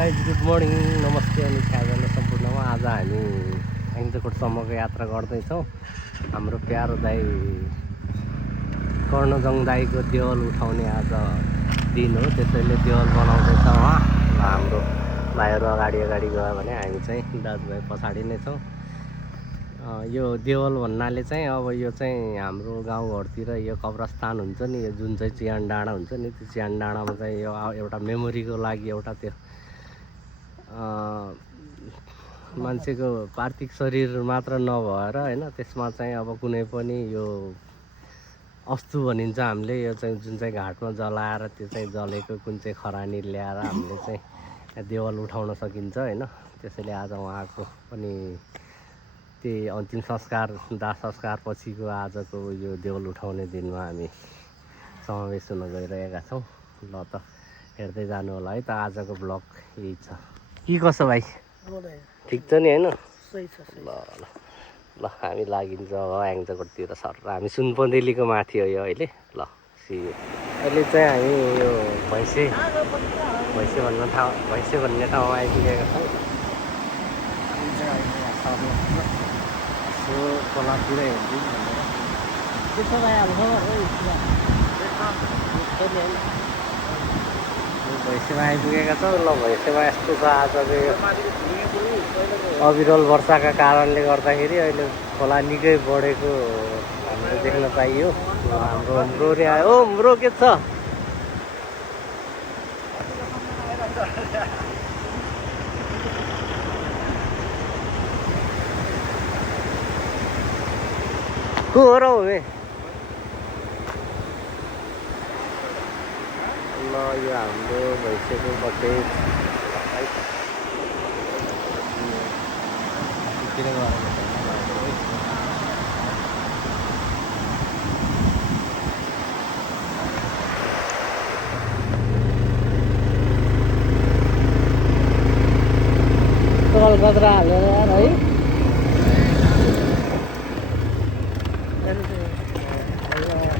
Guys good morning, नमस्ते अनि ख्याजन सम्पूर्णमा। आज हामी याङ्जाकोटसम्मको यात्रा गर्दैछौँ। हाम्रो प्यारो दाई कर्णजङ दाईको देवल उठाउने आज दिन हो, त्यसैले देवल बनाउँदैछ उहाँ। र हाम्रो भाइहरू अगाडि अगाडि गयो भने हामी चाहिँ दाजुभाइ पछाडि नै छौँ। यो देवल भन्नाले चाहिँ अब यो चाहिँ हाम्रो गाउँघरतिर यो कब्रस्तान हुन्छ नि, यो जुन चाहिँ चिहान डाँडा हुन्छ नि, त्यो चिहान डाँडामा चाहिँ यो एउटा मेमोरीको लागि एउटा त्यो मान्छेको पार्थिव शरीर मात्र नभएर होइन, त्यसमा चाहिँ अब कुनै पनि यो अस्तु भनिन्छ हामीले, यो चाहिँ जुन चाहिँ घाटमा जलाएर त्यो चाहिँ जलेको कुन चाहिँ खरानी ल्याएर हामीले चाहिँ देवल उठाउन सकिन्छ होइन। त्यसैले आज उहाँको पनि त्यही अन्तिम संस्कार दाह संस्कार पछिको आजको यो देवल उठाउने दिनमा हामी समावेश हुन गइरहेका छौँ। ल त हेर्दै जानु होला है त आजको ब्लग यही छ। के कसो भाइ, ठिक छ नि होइन? ल ल ल हामी लागिन्छ अब याङ्जाकोटतिर सर। हामी सुनपन्देलीको माथि हो यो अहिले। ल सियो। अहिले चाहिँ हामी यो भैँसे भन्ने ठाउँमा आइपुगेका छौँ। यसो खोलातिरै हेर्छु भनेर के छ भाइ अब खबर? भैँसेमा आइपुगेका छौँ। ल भैँसेमा यस्तो छ आजको यो अविरल वर्षाका कारणले गर्दाखेरि अहिले खोला निकै बढेको हामीले देख्न पाइयो। हाम्रो हुम्रोले आयो। ओ हुम्रो के छ? को हो र हुमे? ल यो हाम्रो भैँसेको बकेट गदरा हालेर यार है।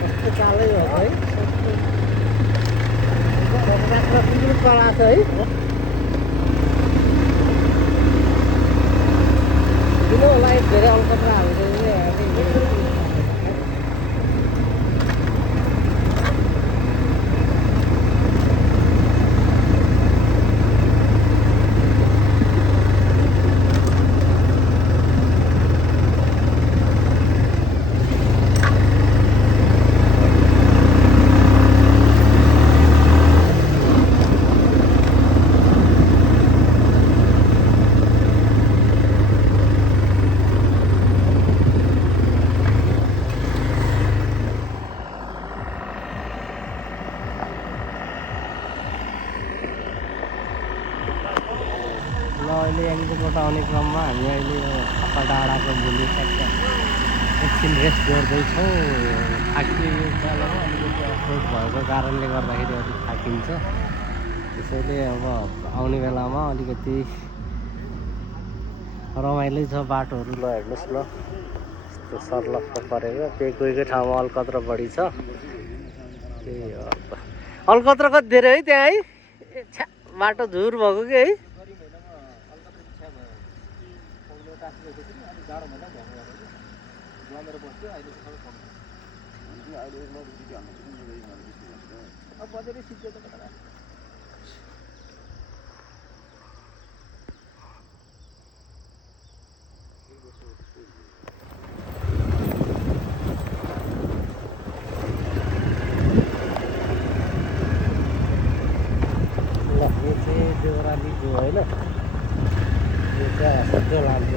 कस्तो चालै हो है, कला छ है। किन होला धेरै अलकत्रा हाल्दै अहिले याङ्जाकोट आउने क्रममा हामी अहिले थप्पा डाँडाको मुनि एकछिन रेस्ट गर्दैछौँ। थाकिएको बेलामा अलिकति अफरोड भएको कारणले गर्दाखेरि अलिक थाकिन्छ। त्यसैले अब आउने बेलामा अलिकति रमाइलो छ बाटोहरू। ल हेर्नुहोस् न, यस्तो सर्लक्क परेको, त्यही कोही ठाउँमा अलकत्र बढी छ। त्यही हो, अलकत्र कति धेरै है त्यहाँ है। बाटो झुर भएको कि है। ल यो चाहिँ देउरालीको होइन, यो चाहिँ सधैँ लाग्छ।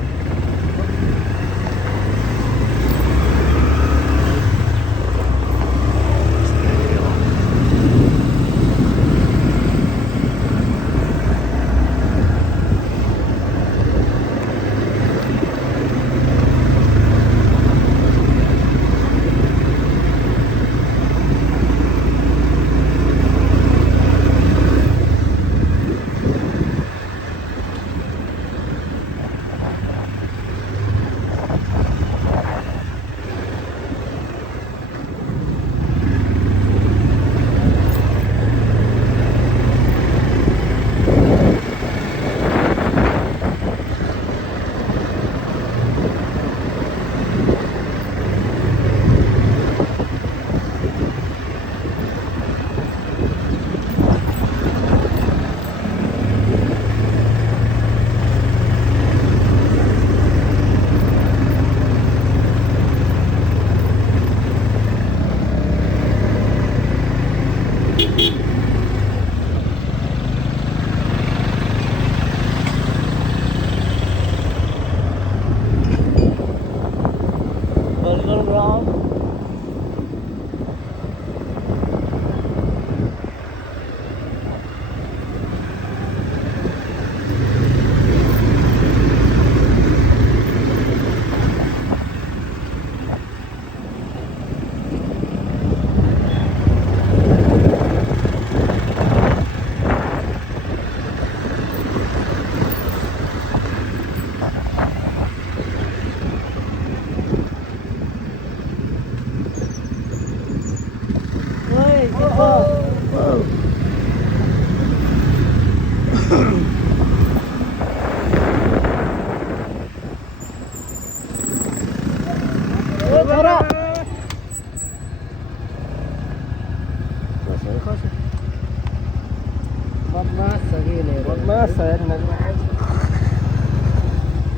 बदमास छ यार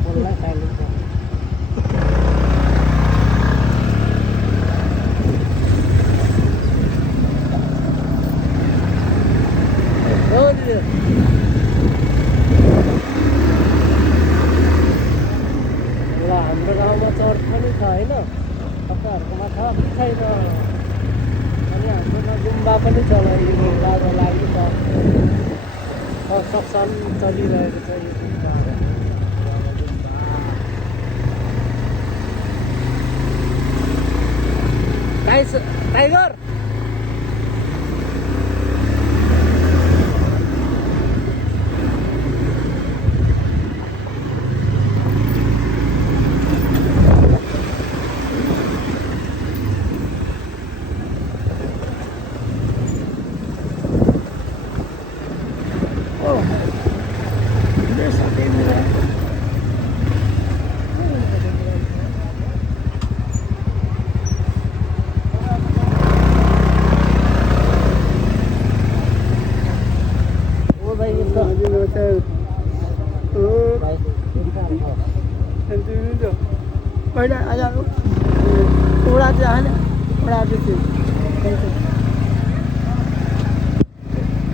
बोल्न साइलेन्ट छ एउटा हाम्रो गाउँमा चर्च पनि छ होइन तपाईँहरूकोमा छ कि छैन अनि हाम्रो गुम्बा पनि छ यो बाजा लागि छ सत्सङ्ग चलिरहेको छ यो गुम्बा टाइगर पहिला आजा उडा चाहिँ होइन उडा चाहिँ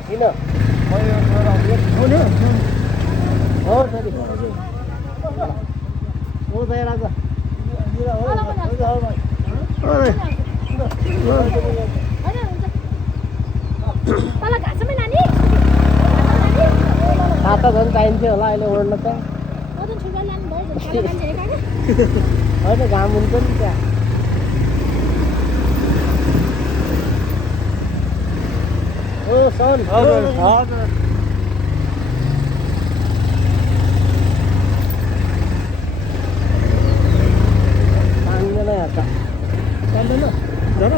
किन खाता झन् चाहिन्थ्यो होला अहिले ओड्न त होइन घाम हुन्छ नि त्यहाँ ओ सन तान्दैन यहाँ त तान्दैन झन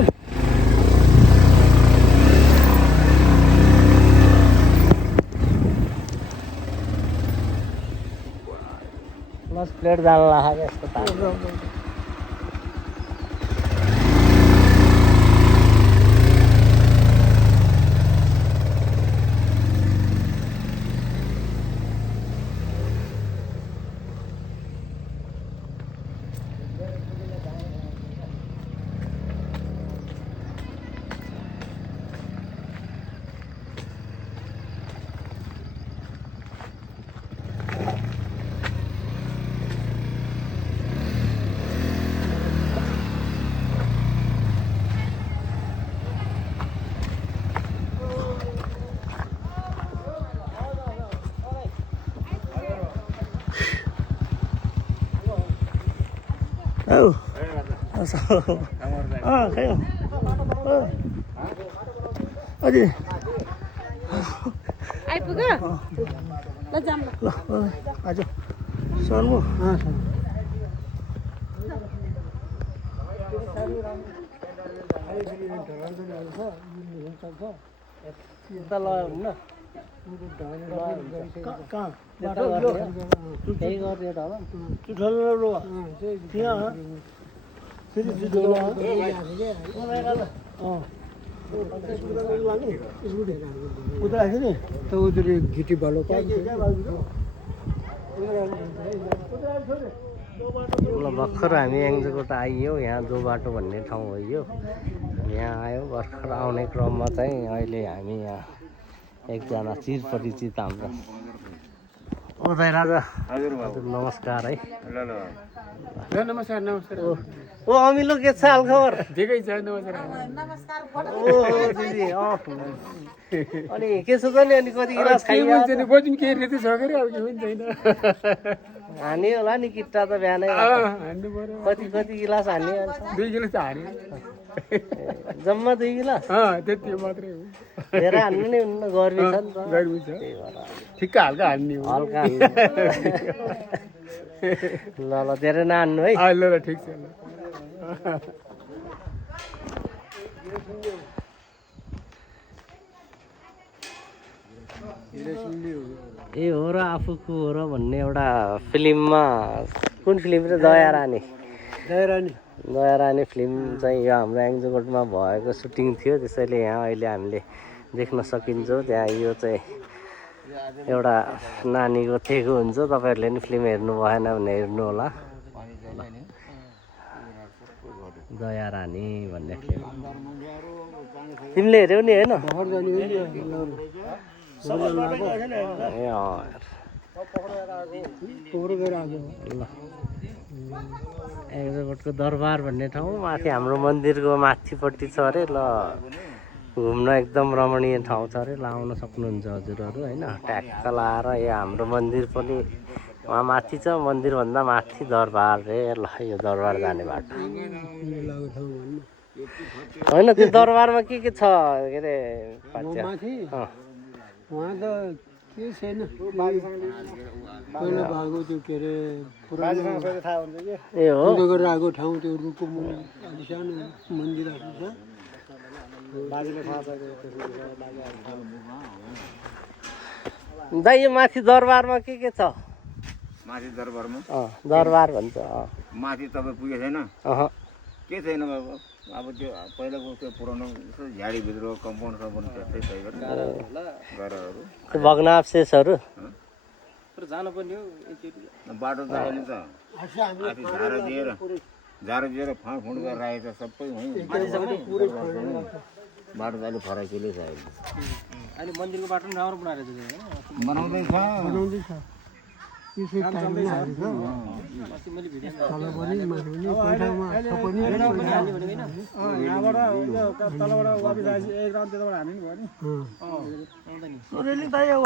प्लस प्लेट जान लाग्यो यस्तो तान्दैन अझै आइपुग्यो ल जाम ल आज सर्नु कहाँ त्यही गरिदियो त होला चुठलो त्यहाँ फेरि उता राख्यो नि त उतिर गिटी भलो ल भर्खर हामी याङजोबाट आइयो यहाँ जो बाटो भन्ने ठाउँ हो यो यहाँ आयो भर्खर आउने क्रममा चाहिँ अहिले हामी यहाँ एकजना चिरपरिचित हाम्रो उदय राजा हजुर नमस्कार है नमस्कार नमस्कार ओ अमिलो के छ हालखबर ठिकै छ नमस्कार ओ दिदी अनि के छ त नि अनि कति गिलास खाइन्छ नि बजिन के रेती छ गरे अब के हुन्छ हैन हानि होला नि किट्टा त बिहानै हान्नु पर्यो कति कति गिलास हान्ने 2 गिलास त हान्यो जम्मा 2 गिलास त्यति मात्रै हो धेरै हान्नु नै हुन्न गर्मी छ नि त गर्मी छ त्यही भएर ठिक्क हल्का हान्ने हो हल्का हान्नु ल ल धेरै नहान्नु है ल ल ठिक छ ल ए हो र आफू को हो र भन्ने एउटा फिल्ममा कुन फिल्म रे दया रानी फिल्म चाहिँ यो हाम्रो एङ्जोकोटमा भएको सुटिङ थियो त्यसैले यहाँ अहिले हामीले देख्न सकिन्छौँ त्यहाँ यो चाहिँ एउटा नानीको थेगो हुन्छ तपाईँहरूले नि फिल्म हेर्नु भएन भने हेर्नु होला दया रानी भन्ने फिल्म तिमीले हेऱ्यौ नि होइन ए एग्जोकोटको दरबार भन्ने ठाउँ माथि हाम्रो मन्दिरको माथिपट्टि छ अरे ल घुम्न एकदम रमणीय ठाउँ छ अरे लाउन सक्नुहुन्छ हजुरहरू होइन ट्याक्क लाएर यहाँ हाम्रो मन्दिर पनि वहाँ माथि छ मन्दिरभन्दा माथि दरबार रे ल यो दरबार जाने बाटो होइन त्यो दरबारमा के छ के अरे वहाँ त के छैन पहिला भएको त्यो के अरे ए हो गरेर आएको ठाउँ त्यो रुखको अलि सानो मन्दिरहरू छ दाइ यो माथि दरबारमा के छ माथि दरबारमा दरबार भन्छ माथि तपाईँ पुगेको छैन अह के छैन बाबु अब त्यो पहिलाको त्यो पुरानो झाडीभित्र कम्पाउन्ड सम्पाउन्ड त्यस्तै छ घरहरू भग्नावशेषहरू बाटो त अहिले त माथि झारो दिएर फाँड गरेर राखेको छ सबै बाटो त अलिक फराकिलै छ अहिले मन्दिरको बाटो पनि राम्रो बनाएर बनाउँदैछ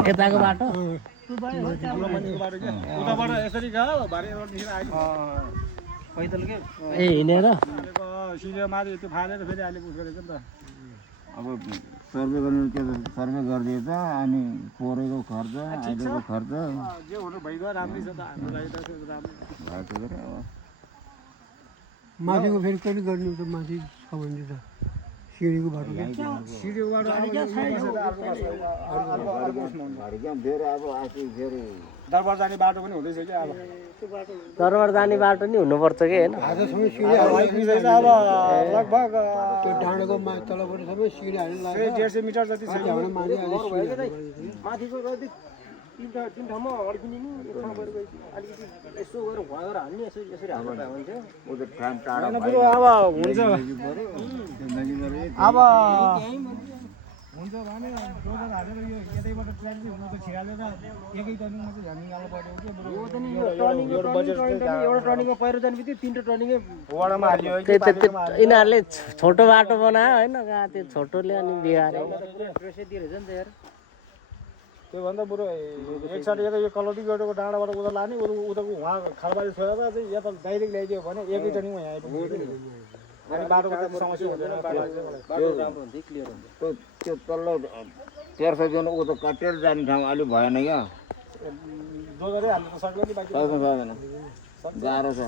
यताको बाटो ए हिँडेर अब सर्वे गर्नु के सर्वे गरिदिएछ अनि पोहोरको खर्च अहिलेको खर्च माथिको फेरि कहिले गर्ने त माथि छ भने त सिँढीको बाटो दरबार जाने बाटो पनि हुँदैछ कि अब दरबार जाने बाटो नि हुनुपर्छ कि होइन लगभग त्यो डाँडाको तलबाट सबै सिँढी हाल्नु लाग्यो 150 मिटर जति छ माथिको तिन ठाउँमा अड्किने नि एक ठाउँ गएर अलिकति यसो गरेर भएर हाल्ने यसरी हाल्नु पायो भने चाहिँ अब हुन्छ अब हुन्छ भने डोजर हालेर यो यतैबाट ट्र्याक हुनु त छिरालेर एकै टर्निङमा चाहिँ झन् निकाल्नु पर्यो कि एउटा टर्निङमा पहिरो जाने बित्तिकै तिनवटा टर्निङै वडामा हाल्यो यिनीहरूले छोटो बाटो बनायो होइन त्यो छोटोले अनि बिगारे प्रेसर दिएर नि त यार त्योभन्दा बरु एक साइड यता यो कलौटी गएको डाँडाबाट उता लाने उताको उहाँ खालबारी छोडेर चाहिँ यता डाइरेक्ट ल्याइदियो भने एकै टर्निङमा यहाँ आइपुग्यो अनि बाटोको समस्या हुँदैन बाटो राम्रो हुन्छ क्लियर हुन्छ त्यो तल्लो 1300 जन उता कटेर जाने ठाउँ अलिक भएन क्या जोगरै हाल्नु त सक्यो नि बाँकी सक्दैन गाह्रो छ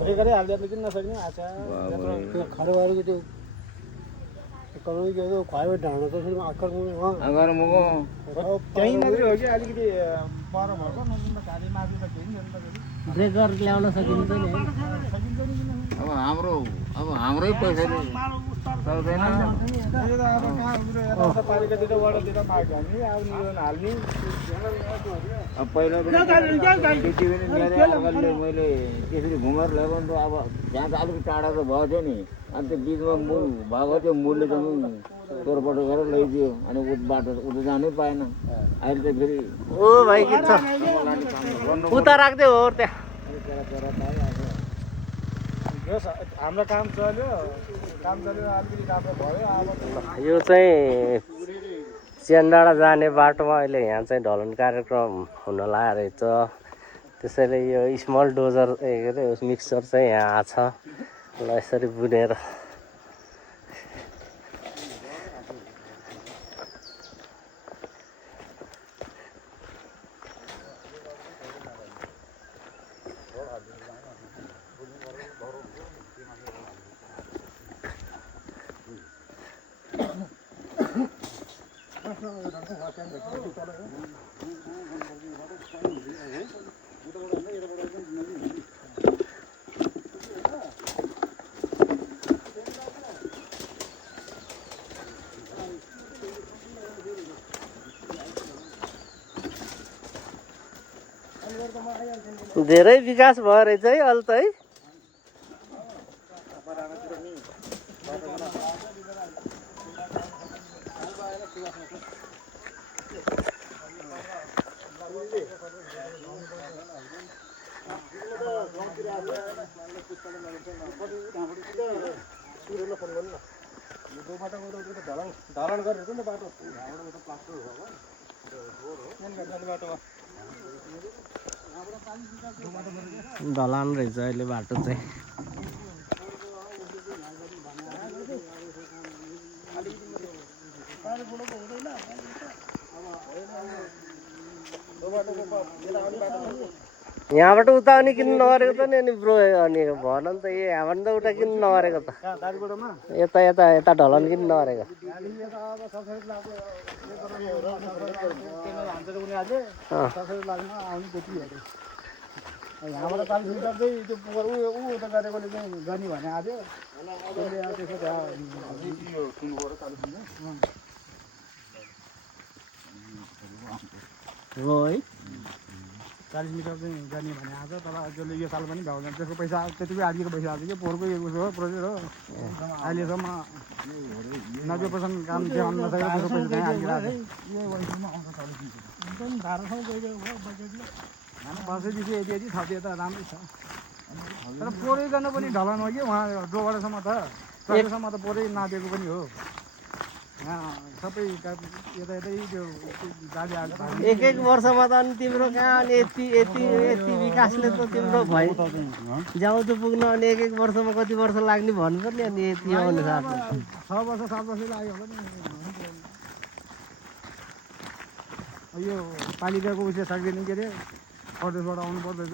ब्रेकरै हालिदिनु किन नसक्ने आच्छा त्यो खरबारीको त्यो कलौटी गएको खुवायो ढाँडा त फेरि आकर अगर मगो त्यहीँ मात्रै हो कि अलिकति पर भएको नभए खाली माथि त केही नि ब्रेकर ल्याउन सकिन्छ नि अब हाम्रै पैसाले सक्दैन अब पहिला मैले त्यसरी घुमेर ल्याएको नि त अब त्यहाँ त अलिक टाढा त भएको थियो नि अनि त्यो बिचमा मूल भएको थियो मूलले चाहिँ तोरपटो गरेर लैदियो अनि बाटो उता जानै पाएन अहिले त फेरि ओ भाइ के छ उता राख्दै हो त्यहाँ हाम्रो काम चल्यो अलिकति राम्रो भयो अब यो चाहिँ चियानडाँडा जाने बाटोमा अहिले यहाँ चाहिँ ढलन कार्यक्रम हुन लागेको रहेछ त्यसैले यो स्मल डोजर के अरे मिक्सर चाहिँ यहाँ आछ ल यसरी बुनेर धेरै विकास भयो रहेछ है अहिले त है। ढलान रहेछ अहिले बाटो चाहिँ। यहाँबाट उता अनि किन्नु नगरेको त नि अनि ब्रो अनि भन नि त यहाँबाट त उता किन्नु नगरेको त यता यता यता ढलान किन्नु नगरेको। यहाँबाट 40 मिटर चाहिँ त्यो पुगर ऊ उता गरेकोले चाहिँ गर्ने भने आज त्यसले त्यसो त हो है 40 मिटर चाहिँ गर्ने भने आज तर त्यसले यो साल पनि भ्याउँदैन। त्यसको पैसा त्यतिकै आदिको पैसा आएको थियो पोहोरको यो उसो हो प्रोजेक्ट हो। अहिलेसम्म 90% काम त्यो आउन नसकेको त्यसको पैसा चाहिँ आइरहेको छ। एकदम धारासम्म गइरहेको भयो बजेटले हामी बसेपछि यति थपिए त राम्रै छ। तर पोरै गर्न पनि ढलान हो कि उहाँ डोबाडासम्म त ट्रकसम्म त पोरै नादिएको पनि हो। यहाँ सबै यता त्यो गाडी आएको एक वर्षमा त अनि तिम्रो कहाँ अनि यति यति यति विकासले त तिम्रो भयो जाउँ त पुग्न अनि एक वर्षमा कति वर्ष लाग्ने भन्नु पर्ने अनि यति अनुसार 6 वर्ष 7 वर्ष लाग्यो होला नि। यो पालिकाको उयो सक्दैन के अरे परदेशबाट आउनु पर्दैछ।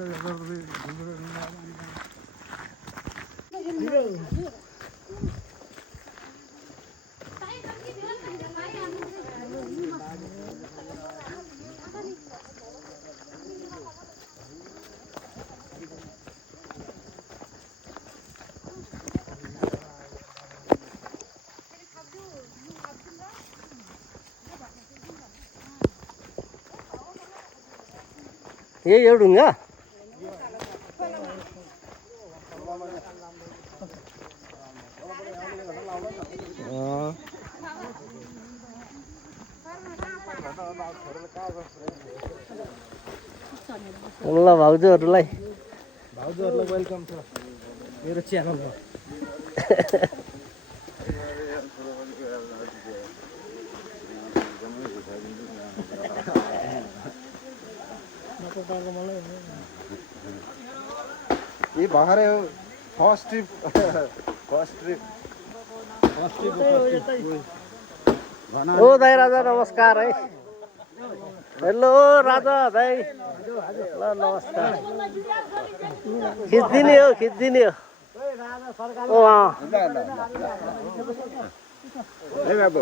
यही हो ढुङ्गा। ल भाउजूहरूलाई वेलकम छ मेरो च्यानलमा। ये भर्खरै हो फर्स्ट ट्रिप ओ दाइ राजा नमस्कार है। हेलो राजा दाइ ल नमस्कार। खिचिदिने हो खिचिदिने हो। ओ है बाबु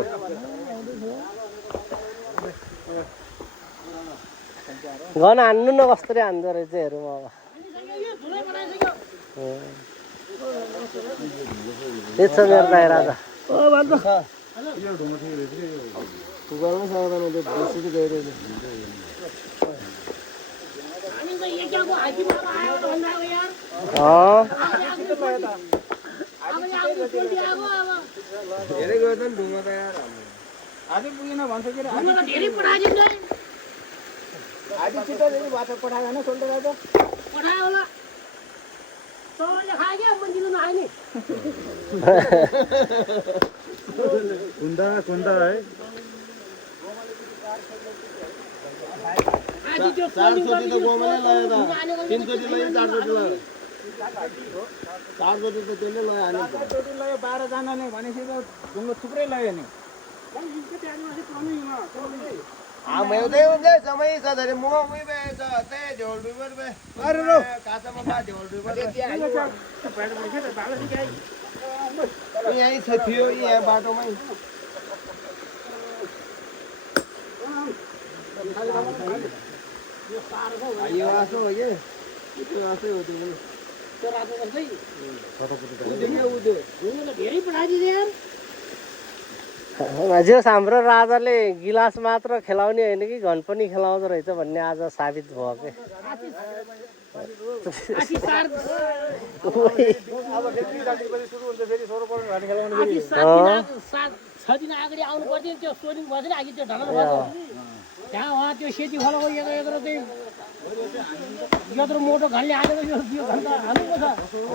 घन हान्नु न कसरी हान्दो रहेछ हेरौँ अब। त्यही छ मेरो दाइ राजा। पुगर्नु सक्दैन त्यो बेसी गइरहेको धेरै गयो त नि ढुङ्गा त यार आज पुगेन भन्छ के अरे आज छिटो बाटो पठायो होइन सोल्डर आज पठायो होला सबैले खायो क्या मन्दिर नआइने कुन्दा है आज त्यो 4 त गोमाले लयो त 3 चोटी लयो 4 चोटी लयो 4 चोटी त त्यसले लयो हाने 4 चोटी लयो 12 जनाले भनेपछि त ढुङ्गा थुप्रै लयो नि। आउँदै उन्दै समय छ धरि म उही भएछ त्यही झोल डुबर भए अरे रो काचामा बा झोल डुबर यहीँ थियो यहाँ बाटोमै यो आसो हो कि त्यो आसै हो त्यो पनि त्यो रातो जस्तै उँधो धेरै पठाइदिन्छ यार मान्छे हाम्रो राजाले गिलास मात्र खेलाउने होइन कि घन पनि खेलाउँदो रहेछ भन्ने आज साबित भयो के आशी सार अब खेती राखेपछि सुरु हुन्छ फेरि 16 पढ्नु भने खेलाउनु आशी 6 दिन अगाडि आउनु पर्थ्यो त्यो सोरिङ बसेर अघि त्यो ढलर बस्यो त्यहाँ उहाँ त्यो सेती खोला गइएको एक चाहिँ यत्रो मोटो घनले हालेको यो घन त हाल्नु छ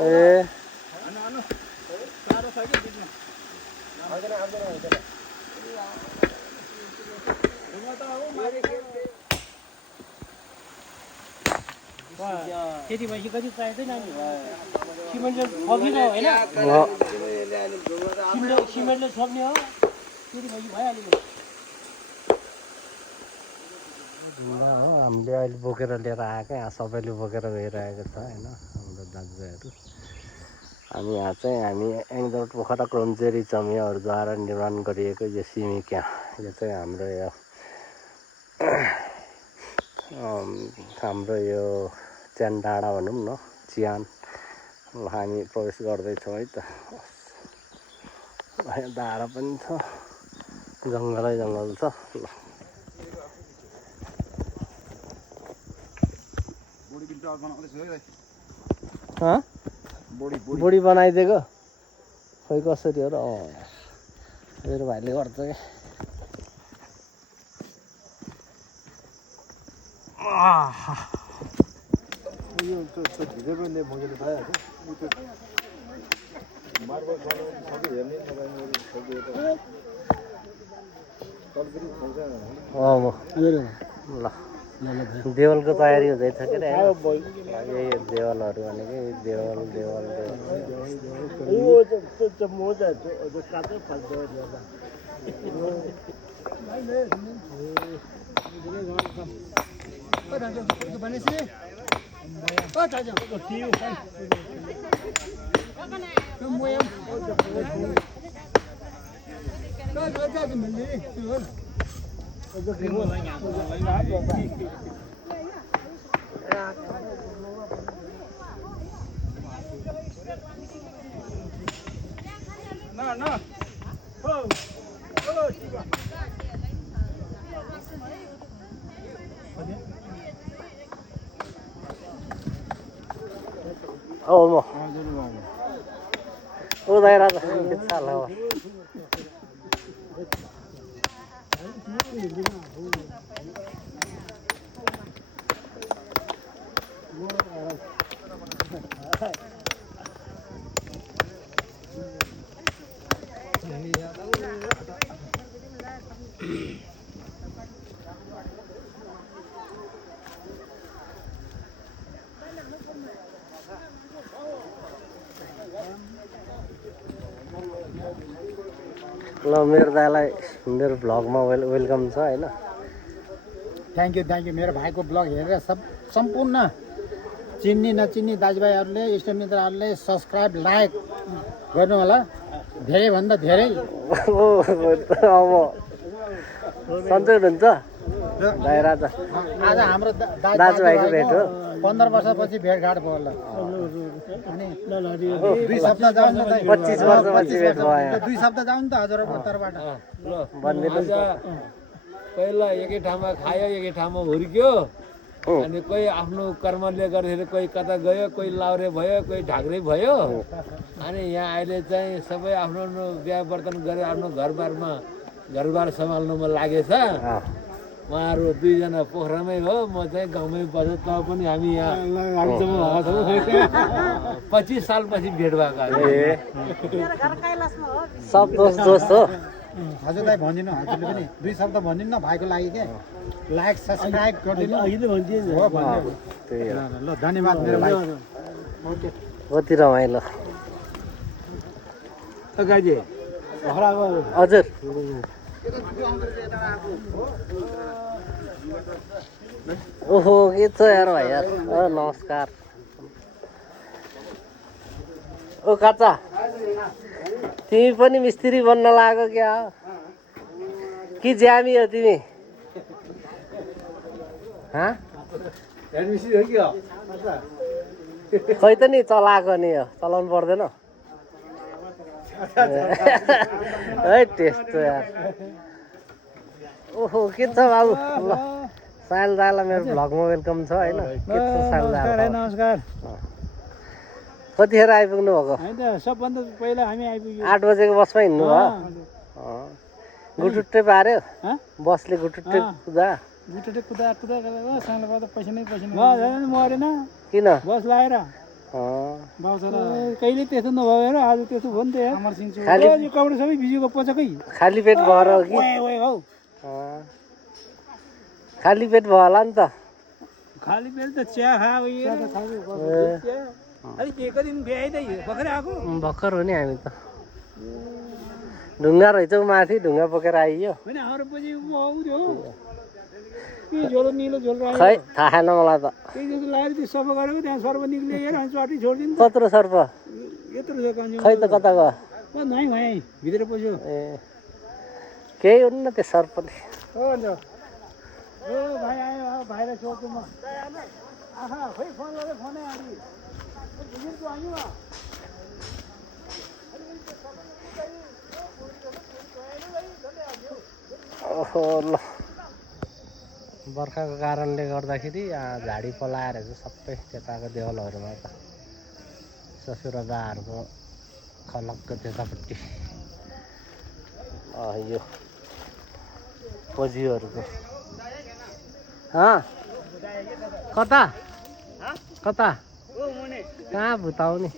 ए त्यति भएपछि कति चाहिएको नानी सिमेन्टले छोप्ने होइन सिमेन्टले छोप्ने हो त्यति भएपछि भइहाल्यो हामीले अहिले बोकेर लिएर आएको यहाँ सबैले बोकेर गइरहेको छ होइन हाम्रो दाजुभाइहरू हामी यहाँ चाहिँ हामी एङ्गल पोखरा क्रमचेरी चमियाहरूद्वारा निर्माण गरिएको यो सिमिक्या यो चाहिँ हाम्रो यो च्यान डाँडा भनौँ न चियान हामी प्रवेश गर्दैछौँ है त यहाँ डाँडा पनि छ जङ्गलै जङ्गल छ ल बुढी बनाइदिएको खोइ कसरी हो र मेरो भाइले गर्छ क्या ल देवलको तयारी हुँदैछ के यही देवलहरू भनेको देवल देवल Oh, oh, đây là cái sao lâu. ल मेरो दाइलाई मेरो भ्लगमा वेलकम छ हैन थ्याङ्क यू मेरो भाइको ब्लग हेरेर सम्पूर्ण चिन्ने नचिन्ने दाजुभाइहरूले इष्टमित्रहरूले सब्सक्राइब लाइक गर्नु होला धेरै भन्दा धेरै अब सन्चै हुनुहुन्छ दाइरा त आज हाम्रो दाजुभाइको भेट हो 15 वर्षपछि भेटघाट भयो होला अनि 2 सप्ताह जाउँ न 25 वर्षपछि भेट भयो 2 सप्ताह जाउँ नि त हजुरतर्फबाट भन्दिनुहोस् पहिला एकै ठाउँमा खायो एकै ठाउँमा हुर्क्यो अनि कोही आफ्नो कर्मले गर्दाखेरि कोही कता गयो कोही लाउरे भयो कोही ढाक्रे भयो अनि यहाँ अहिले चाहिँ सबै आफ्नो बिहा वर्तन गरेर आफ्नो घरबार सम्हाल्नुमा लागेछ उहाँहरू दुईजना पोखरामै हो म चाहिँ गाउँमै बस्छु त पनि हामी यहाँ 25 सालपछि भेट भएको सब दोस्त हो हजुरलाई भनिदिनु हजुरले पनि 2 शब्द भनिदिनु न भाइको लागि के लाइक सब्सक्राइब गरिदिनु अहिले भनिदिनु हो ल धन्यवाद मेरो भाइ कति रमाइलो गाजी हजुर ओहो के छ यार भाइ यार नमस्कार ओ काचा तिमी पनि मिस्त्री बन्न लाग्यो क्या कि ज्यामी हो तिमी हाँ ह्यान्ड मिस्त्री हो कि हो खै त नि चलाएको नि यो चलाउनु पर्दैन है त्यस्तो यार ओहो के छ बाबु ल साइल दालाई मेरो भ्लगमा वेलकम छ होइन के छ साइल दा नमस्कार कतिखेर आइपुग्नु भएको होइन त सबभन्दा पहिला हामी आइपुग्यौँ 8 बजेको बसमा हिँड्नु भयो गुटुट्टै पार्यो बसले गुटुट्टै कुदा गुटुटे कुदा गरेर सानो पर्दा पैसा नै मरेन किन बस लाएर बाउछरा कहिले त्यस्तो नभयो हेर आज त्यस्तो भयो नि त यार खाली यो कपडा सबै भिजेको पचकै खाली पेट भएर हो कि हौ खाली पेट भयो होला नि त खाली पेट त चिया खा अलिक के दिन भ्याइदै भर्खरै आएको भर्खर हो नि हामी त ढुङ्गा रहेछ माथि ढुङ्गा बोकेर आइयो होइन हाम्रो पछि आउँथ्यो के झोलो निलो झोलो आयो खै थाहा छैन मलाई त त्यही जस्तो लागेर त्यो सफा गरेको त्यहाँ सर्व निक्लियो हेर अनि चटी छोडिदिनु कत्रो सर्प यत्रो छ कान्छी खै त कता गयो नाइ भए भित्र पस्यो ए केही हुन्न त्यो सर्पले हो अन्त ओ भाइ आयो भाइलाई सोध्छु म आहा खोइ फोन गरेर फोनै आयो ओहो ल बर्खाको कारणले गर्दाखेरि झाडी पलाएर चाहिँ सबै त्यताको देवलहरूमा त ससुराबाहरूको खलक्क त्यतापट्टि यो पजियोहरूको कता कता कहाँ भुताउने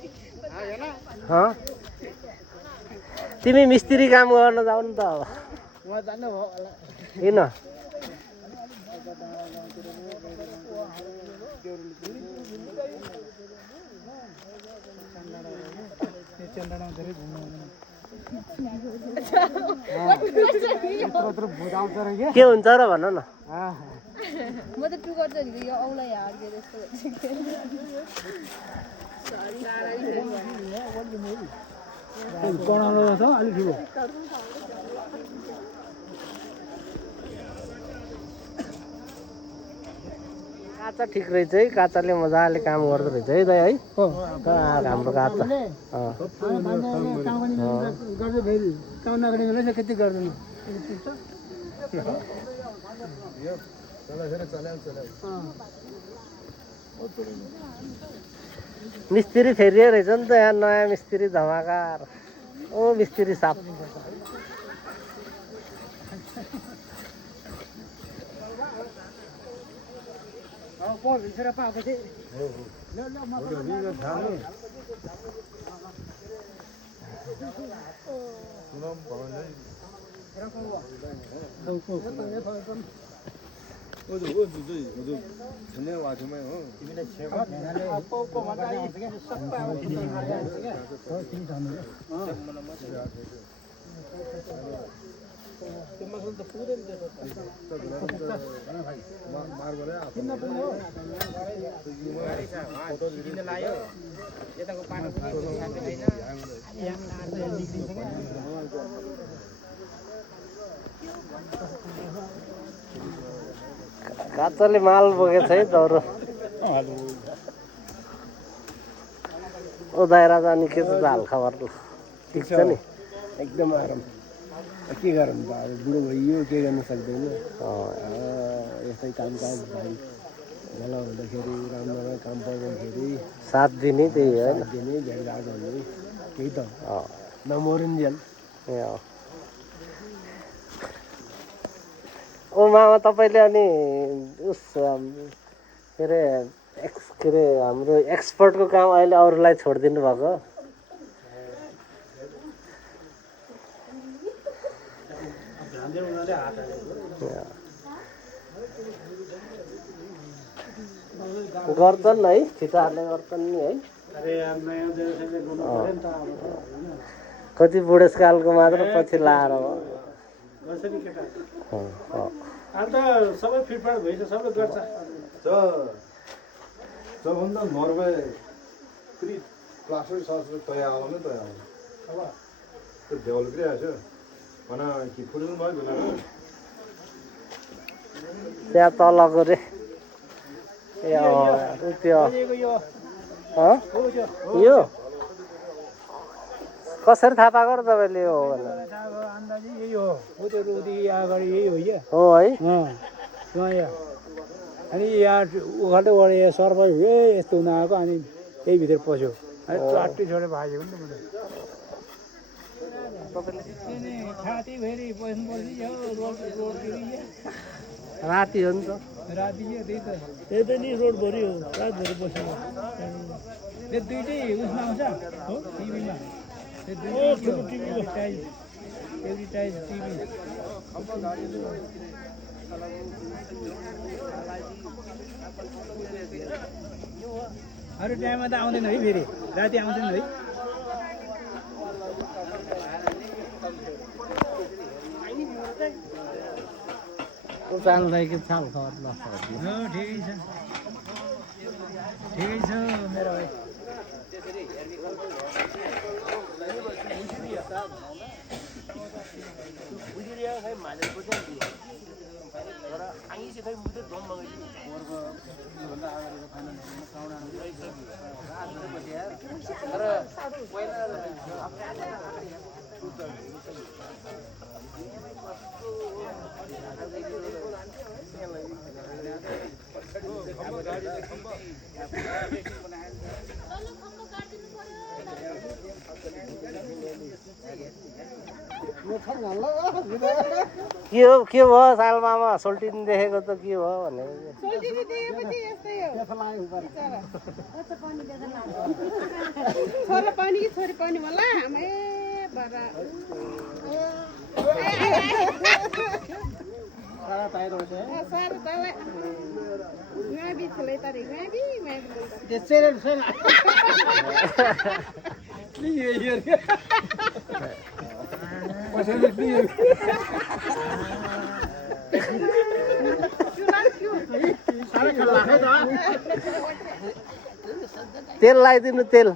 तिमी मिस्त्री काम गर्न जाऊ नि त अब किन के हुन्छ र भन न म त टु गर्छ नि यो औला यार के जस्तो कणालो छ अलि ठुलो काँचा ठिक रहेछ है काँचाले मजाले काम गर्दो रहेछ है दाइ है हाम्रो काँचा गर्छ फेरि काम नगर्ने बेला खेती गर्दैन मिस्त्री फेरि रहेछ नि त यहाँ नयाँ मिस्त्री धमाकार ओ मिस्त्री साप काँचाले माल बोकेछ है दौरो ओ दाइरा जाने के छ हाल खबर ठिक छ नि एकदम आराम के गरौँ अब बुढो भइयो के गर्न सक्दैन यस्तै कामकाज भाइ भेला हुँदाखेरि राम्रो काम पाउँदाखेरि साथ दिने त्यही हो होइन दिने भेटघाट हुने त्यही त नमरुन्जेल ए ओ मामा तपाईँले अनि उस के अरे हाम्रो एक्सपर्टको काम अहिले अरूलाई छोडिदिनु भएको गर्छन् है ठिकाहरूले गर्छन् नि है कति बुढेसकालको मात्र पछि लाएर अन्त सबै फिटफाट भइसक्यो सबै गर्छ सबभन्दा नर्वे फेरि प्लास्टर सास्टर तयार आउनु नै तयार आउनु अब त्यो डेभलपै आएछ भन कि फुट्नु भयो बेला त्यहाँ तलको रे ए त्यो यो कसरी थाहा पाएको र तपाईँले यो हो भनेर अन्दाजी यही हो त्यो रोटी अगाडि यही हो क्या हो है यहाँ अनि यहाँ उखाल्दै गएर यहाँ सर्भर हो यस्तो हुन आएको अनि त्यही भित्र पस्यो अनि चट्टी छोडेर भागेको नि त खाती फेरि बस्नुपर्छ राति हो नि त राति त्यही त नि रोडभरि हो रातभरि बसेको त्यो दुइटै उसमा आउँछ हो टिभीमा एभ्रिटाइज टिभी अरू टाइममा त आउँदैन है फेरि राति आउँदैन है चाल्दै कि चाल खबर ठिकै छ ठिकै छ मेरो भाइ के भयो सालमामा सोल्टिनी देखेको त के भयो भनेर छोरा पानी कि छोरी पानी होला सारा ताला ngabi selai tarik ngabi तेल लगाइदिनु तेल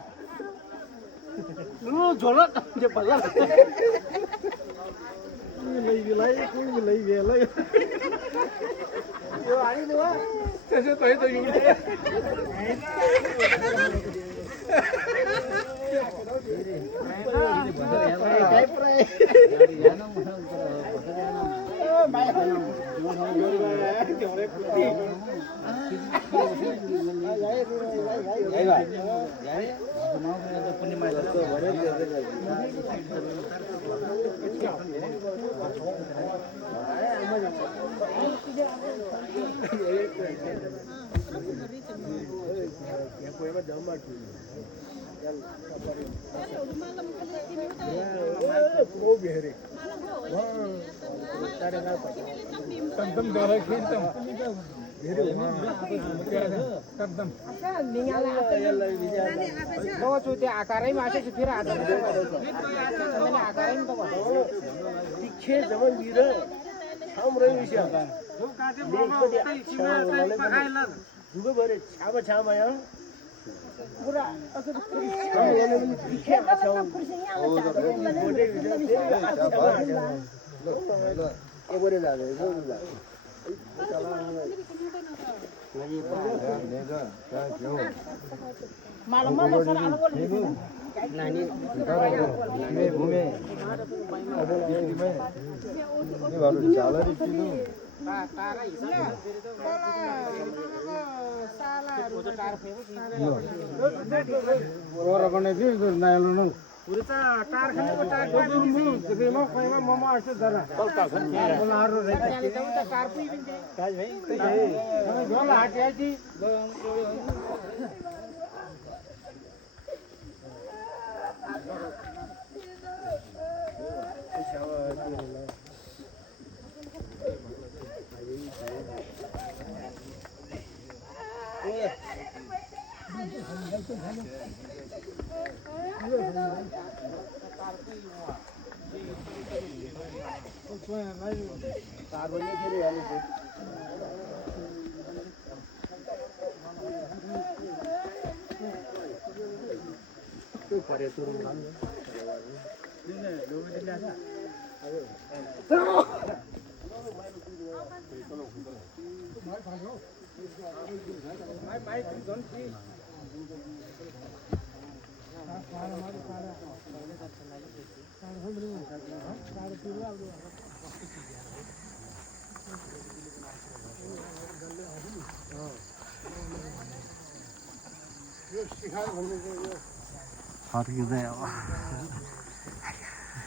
फर्किँदै अब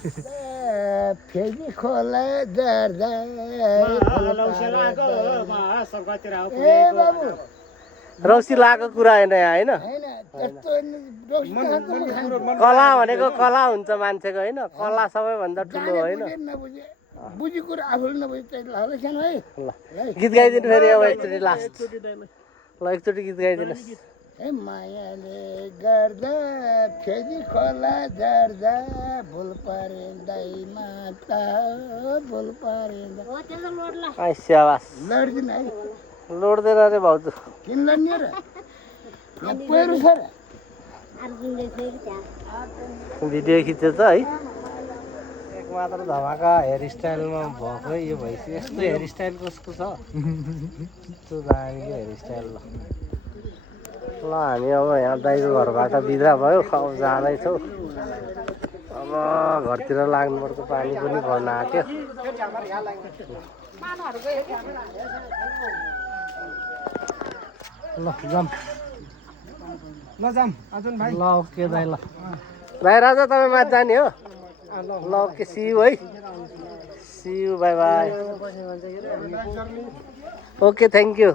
फेरि खोला झर्दा रौसी लगाएको कुरा होइन होइन कला भनेको कला हुन्छ मान्छेको होइन कला सबैभन्दा ठुलो होइन बुझी कुरा आफूले नबुझी सानो है ल गीत गाइदिनु फेरि अब एकचोटि लास्ट ल एकचोटि गीत गाइदिनुहोस् ए मायाले गर्दा फेरि खोला झर्दा भुल पारेँदै माता भुल पारेँदा है स्याबास लड्दिन है लोड्दैन रे भाउजू किन लड्ने र पहिरो छ र भिडियो खिचेछ है एक मात्र धमाका हेयरस्टाइलमा भएको यो भइसक्यो यस्तो हेयरस्टाइल कसको छ यस्तो दामी हेयरस्टाइल ल हामी अब यहाँ दाइको घरबाट बिदा भयो अब जाँदैछौँ अब घरतिर लाग्नुपर्छ पानी पनि भर्न आँट्यो ल जाम ल जाम आजन भाइ ल ओके दाइ ल भाइ राजा तपाईँ माथि जाने हो ल ओके सियु है see you by by okay thank you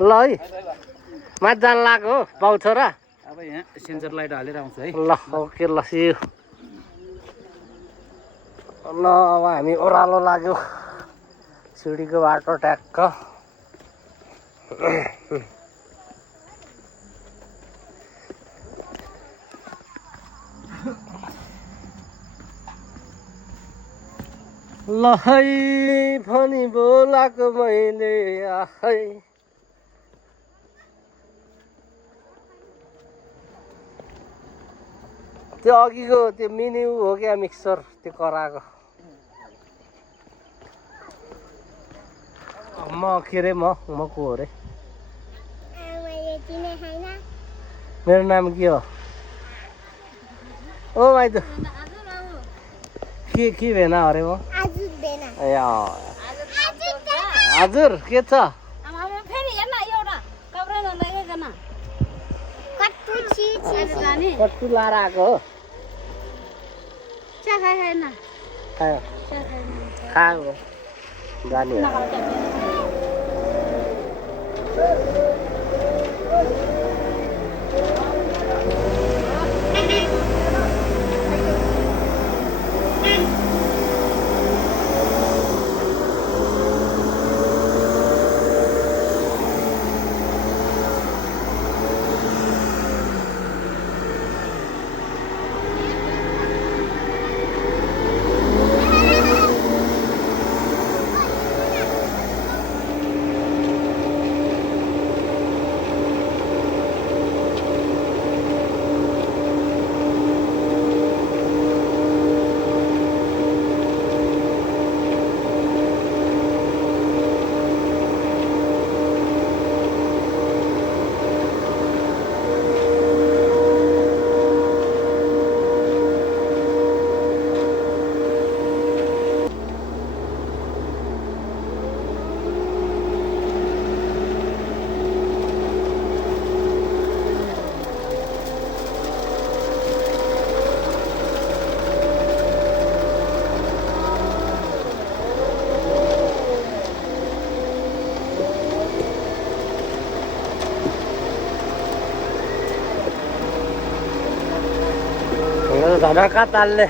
ल है माथि जानु लाग्यो हो बाउ छोरा अब यहाँ सेन्सर लाइट हालेर आउँछु है ल ओके ल सियु ल अब हामी ओह्रालो लाग्यो सिडीको बाटो ट्याक्क ल है भनी बोलाएको मैले है त्यो अघिको त्यो मिनी हो क्या मिक्सर त्यो कराएको म के अरे म को हो रे मेरो नाम के हो ओ भाइ त के भेना अरे म ए हजुर के छ कट्टु लाएर आएको हो खायो जाने धनका तालले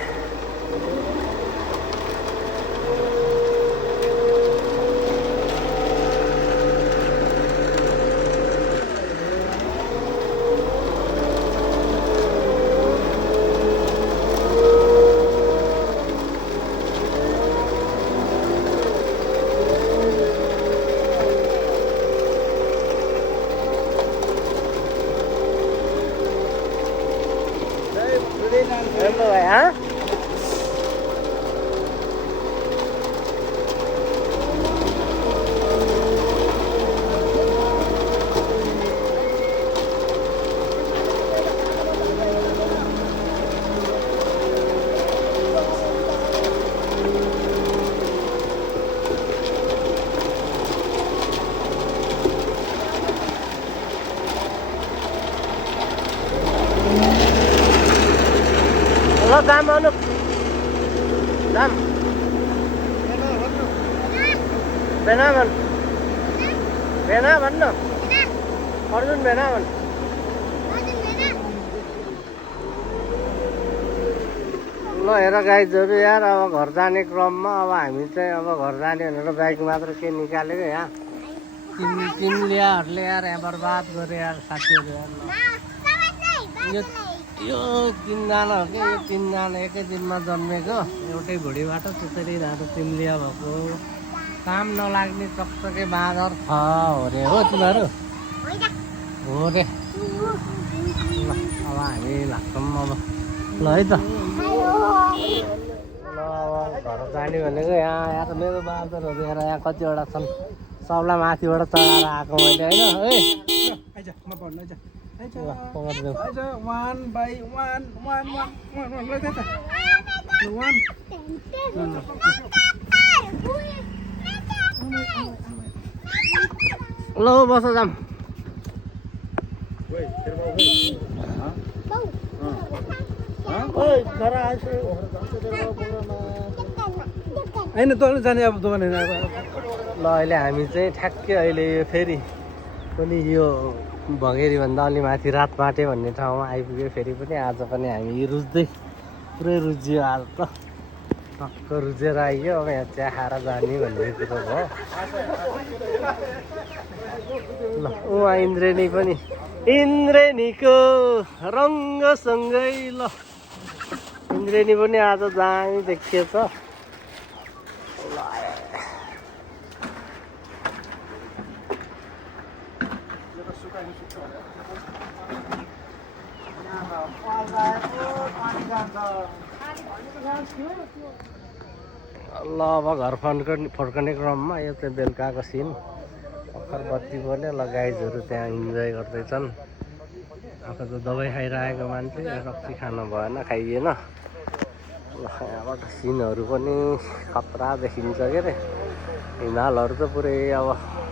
हाँ जाम अनु जाम भेना भन् भेना भन्न अर्जुन भेना भन् ल हेर गाइजहरू यार अब घर जाने क्रममा अब हामी चाहिँ अब घर जाने भनेर बाइक मात्र के निकालेको यहाँ तिमीलेहरूले यार यहाँ बर्बाद गरे यार साथीहरू यार यो तिनजना हो क्या यो तिनजना एकै दिनमा जन्मेको एउटै भुँडीबाट त्यसरी जाँदा तिमीलिया भएको काम नलाग्ने चकचके बाँदर छ हो रे हो तिमीहरू हो रे ल अब हामी लाग्छौँ अब ल है त ल अब घर जाने भनेको यहाँ यार मेरो बाँदरहरू हेर यहाँ कतिवटा छन् सबलाई माथिबाट चढाएर आएको मैले होइन है आइज म भन्नु आइज पक्रिदेऊ आइज 1 by 1 1 1 1 ल त 1 ल बस जाम होइन तँ जाने अब दोकान ल अहिले हामी चाहिँ ठ्याक्कै अहिले यो फेरि पनि यो भँगेरीभन्दा अलि माथि रातमाटे भन्ने ठाउँमा आइपुग्यो फेरि पनि आज पनि हामी रुच्दै पुरै रुझियो आज त टक्क रुचेर आइयो अब यहाँ चिया खाएर जाने भन्ने कुरो भयो ल उहाँ इन्द्रेणी पनि इन्द्रेणीको रङ्गसँगै ल इन्द्रेणी पनि आज दामी देखिएछ ल अब घर फर्कने क्रममा यो चाहिँ बेलुकाको सिन भर्खर बत्ती बोल्यो ल गाइजहरू त्यहाँ इन्जोय गर्दैछन् आफू त दबाई खाइरहेको मान्छे रक्सी खानु भएन खाइएन ल यहाँबाट सिनहरू पनि खतरा देखिन्छ के अरे हिमालहरू त पुरै अब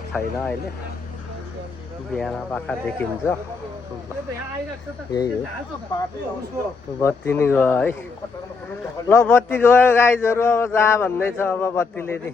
छैन अहिले बिहान पाखा देखिन्छ यही हो बत्ती नि गयो है ल बत्ती गयो गाइजहरू अब जा भन्दैछ अब बत्तीले नि